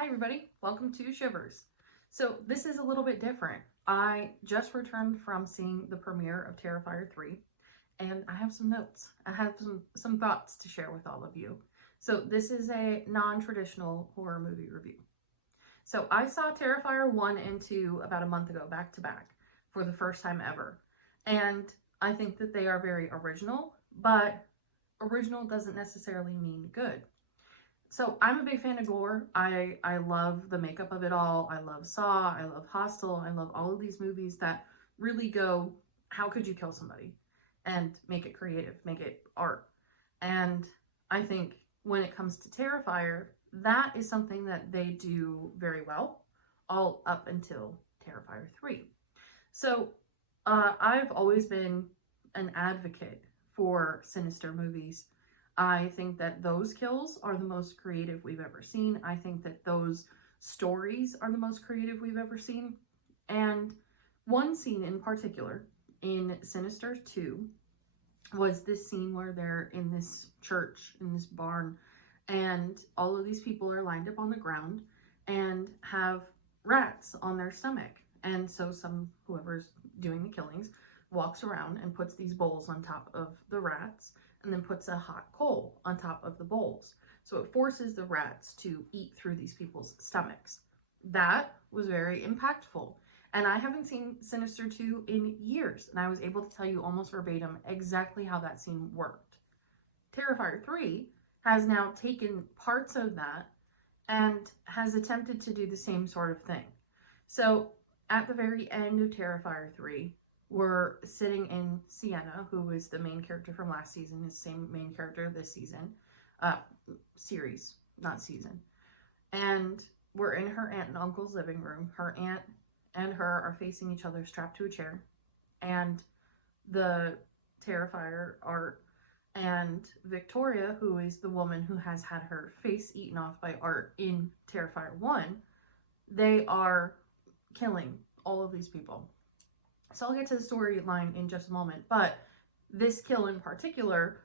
Hi everybody, welcome to Shivers. So this is a little bit different. I just returned from seeing the premiere of Terrifier 3 and I have some notes. I have some thoughts to share with all of you. So this is a non-traditional horror movie review. So I saw Terrifier 1 and 2 about a month ago, back to back, for the first time ever. And I think that they are very original, but original doesn't necessarily mean good. So I'm a big fan of gore. I love the makeup of it all. I love Saw. I love Hostel. I love all of these movies that really go, how could you kill somebody? And make it creative, make it art. And I think when it comes to Terrifier, that is something that they do very well, all up until Terrifier 3. So I've always been an advocate for sinister movies. I think that those kills are the most creative we've ever seen. I think that those stories are the most creative we've ever seen. And one scene in particular in Sinister 2 was this scene where they're in this church, in this barn, and all of these people are lined up on the ground and have rats on their stomach. And so whoever's doing the killings walks around and puts these bowls on top of the rats and then puts a hot coal on top of the bowls. So it forces the rats to eat through these people's stomachs. That was very impactful. And I haven't seen Sinister 2 in years, and I was able to tell you almost verbatim exactly how that scene worked. Terrifier 3 has now taken parts of that and has attempted to do the same sort of thing. So at the very end of Terrifier 3, we're sitting in Sienna, who is the main character from last season, is the same main character this season, series, not season. And we're in her aunt and uncle's living room. Her aunt and her are facing each other, strapped to a chair. And the Terrifier, Art, and Victoria, who is the woman who has had her face eaten off by Art in Terrifier 1, they are killing all of these people. So I'll get to the storyline in just a moment, but this kill in particular,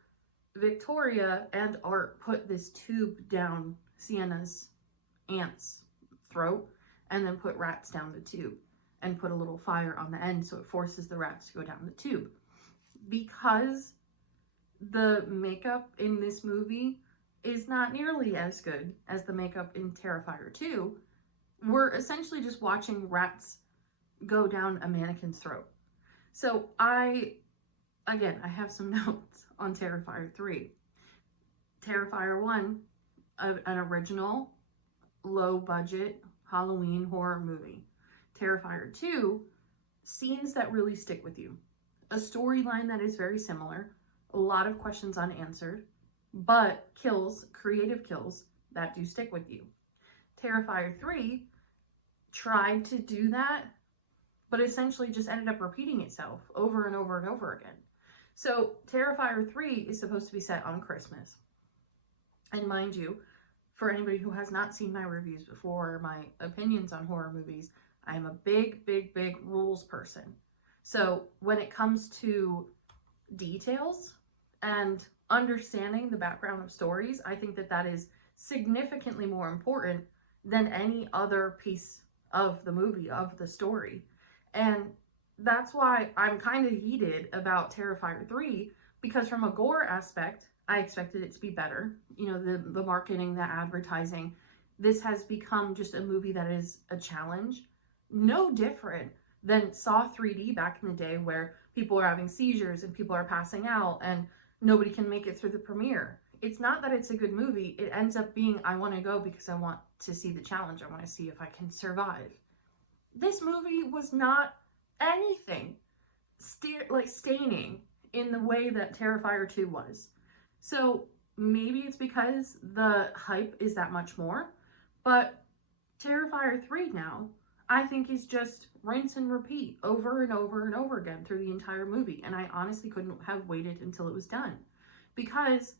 Victoria and Art put this tube down Sienna's aunt's throat and then put rats down the tube and put a little fire on the end so it forces the rats to go down the tube. Because the makeup in this movie is not nearly as good as the makeup in Terrifier 2, we're essentially just watching rats go down a mannequin's throat. So I have some notes on Terrifier 3. Terrifier 1, an original, low-budget Halloween horror movie. Terrifier 2, scenes that really stick with you. A storyline that is very similar, a lot of questions unanswered, but kills, creative kills, that do stick with you. Terrifier 3 tried to do that, but essentially just ended up repeating itself over and over and over again. So Terrifier 3 is supposed to be set on Christmas. And mind you, for anybody who has not seen my reviews before, or my opinions on horror movies, I am a big rules person. So when it comes to details and understanding the background of stories, I think that that is significantly more important than any other piece of the movie, of the story. And that's why I'm kind of heated about Terrifier 3, because from a gore aspect, I expected it to be better. You know, the marketing, the advertising, this has become just a movie that is a challenge. No different than Saw 3D back in the day, where people are having seizures and people are passing out and nobody can make it through the premiere. It's not that it's a good movie. It ends up being, I want to go because I want to see the challenge. I want to see if I can survive. This movie was not anything staining in the way that Terrifier 2 was. So maybe it's because the hype is that much more, but Terrifier 3 now, I think, is just rinse and repeat over and over and over again through the entire movie. And I honestly couldn't have waited until it was done, because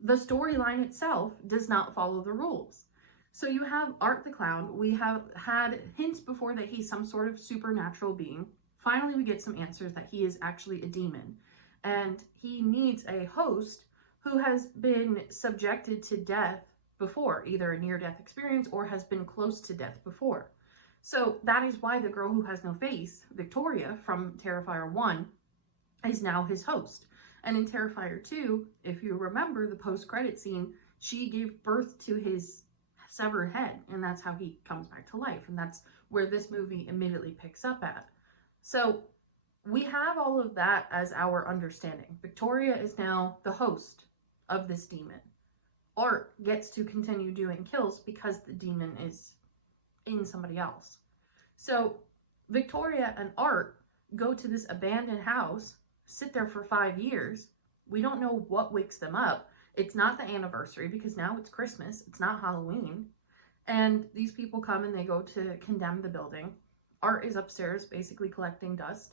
the storyline itself does not follow the rules. So you have Art the Clown. We have had hints before that he's some sort of supernatural being. Finally, we get some answers that he is actually a demon. And he needs a host who has been subjected to death before, either a near-death experience or has been close to death before. So that is why the girl who has no face, Victoria from Terrifier 1, is now his host. And in Terrifier 2, if you remember the post-credit scene, she gave birth to his severed head, and that's how he comes back to life, and that's where this movie immediately picks up at. So we have all of that as our understanding. Victoria is now the host of this demon. Art gets to continue doing kills because the demon is in somebody else. So Victoria and Art go to this abandoned house, sit there for 5 years. We don't know what wakes them up. It's not the anniversary because now it's Christmas. It's not Halloween. And these people come and they go to condemn the building. Art is upstairs basically collecting dust.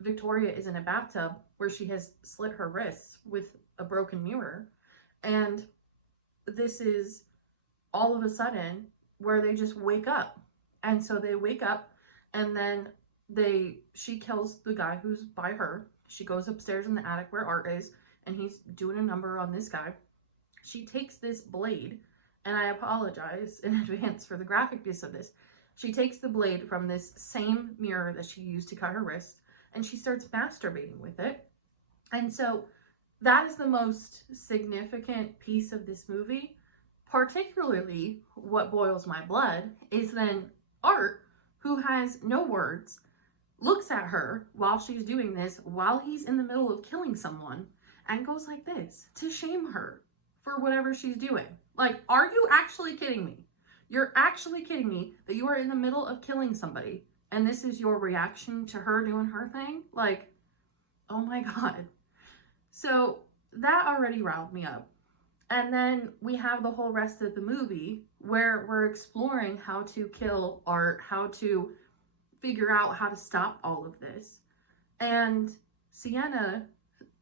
Victoria is in a bathtub where she has slit her wrists with a broken mirror. And this is all of a sudden where they just wake up. And so they wake up and then she kills the guy who's by her. She goes upstairs in the attic where Art is and he's doing a number on this guy. She takes this blade, and I apologize in advance for the graphicness of this. She takes the blade from this same mirror that she used to cut her wrist and she starts masturbating with it. And so that is the most significant piece of this movie. Particularly what boils my blood is then Art, who has no words, looks at her while she's doing this, while he's in the middle of killing someone, and goes like this to shame her for whatever she's doing. Like, are you actually kidding me? You're actually kidding me that you are in the middle of killing somebody and this is your reaction to her doing her thing? Like, oh my God. So that already riled me up. And then we have the whole rest of the movie where we're exploring how to kill Art, how to figure out how to stop all of this. And Sienna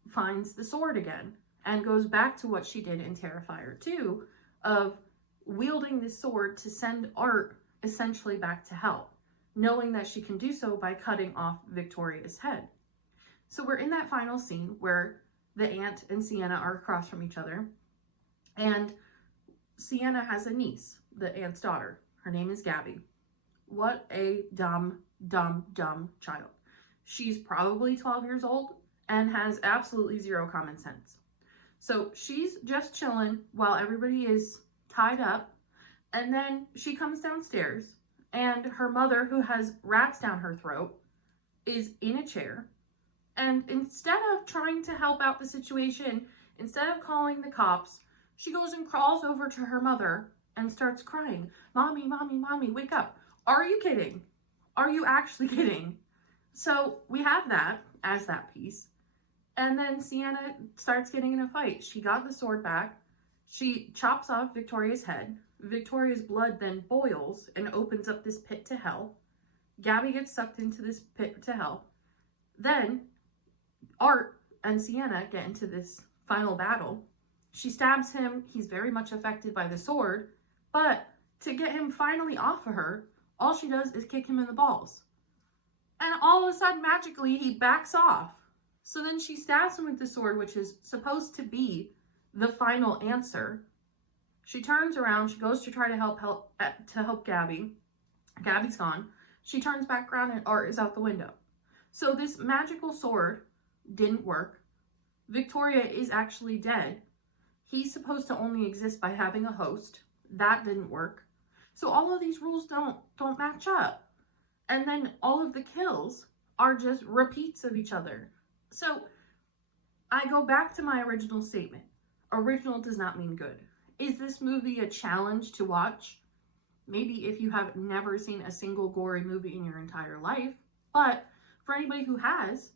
finds the sword again and goes back to what she did in Terrifier 2 of wielding this sword to send Art essentially back to hell, knowing that she can do so by cutting off Victoria's head. So we're in that final scene where the aunt and Sienna are across from each other, and Sienna has a niece, the aunt's daughter. Her name is Gabby. What a dumb child. She's probably 12 years old and has absolutely zero common sense. So she's just chilling while everybody is tied up, and then she comes downstairs and her mother, who has rats down her throat, is in a chair, and instead of trying to help out the situation, instead of calling the cops, she goes and crawls over to her mother and starts crying. Mommy, mommy, mommy, wake up. Are you kidding? Are you actually kidding? So we have that as that piece. And then Sienna starts getting in a fight. She got the sword back. She chops off Victoria's head. Victoria's blood then boils and opens up this pit to hell. Gabby gets sucked into this pit to hell. Then Art and Sienna get into this final battle. She stabs him. He's very much affected by the sword. But to get him finally off of her, all she does is kick him in the balls. And all of a sudden, magically, he backs off. So then she stabs him with the sword, which is supposed to be the final answer. She turns around. She goes to try to help Gabby. Gabby's gone. She turns back around and Art is out the window. So this magical sword didn't work. Victoria is actually dead. He's supposed to only exist by having a host. That didn't work. So all of these rules don't match up. And then all of the kills are just repeats of each other. So I go back to my original statement. Original does not mean good. Is this movie a challenge to watch? Maybe if you have never seen a single gory movie in your entire life. But for anybody who has,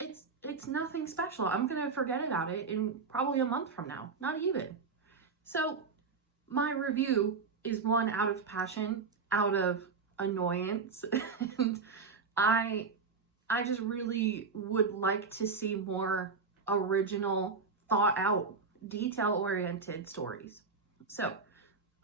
it's nothing special. I'm going to forget about it in probably a month from now. Not even. So my review is one out of passion, out of annoyance. And I just really would like to see more original, thought out, detail-oriented stories. So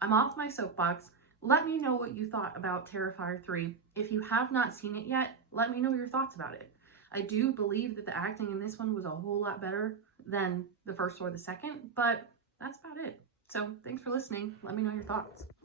I'm off my soapbox. Let me know what you thought about Terrifier 3. If you have not seen it yet, let me know your thoughts about it. I do believe that the acting in this one was a whole lot better than the first or the second, but that's about it. So thanks for listening. Let me know your thoughts.